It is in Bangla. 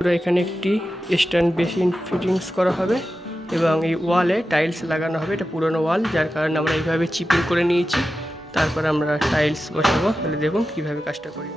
এখানে একটি স্ট্যান্ড বেসিন ফিটিংস করা হবে এবং এই ওয়ালে টাইলস লাগানো হবে। এটা পুরনো ওয়াল, যার কারণে আমরা এইভাবে চিপিং করে নিয়েছি। তারপর আমরা টাইলস বসাবো। তাহলে দেখুন কিভাবে কাজটা করি।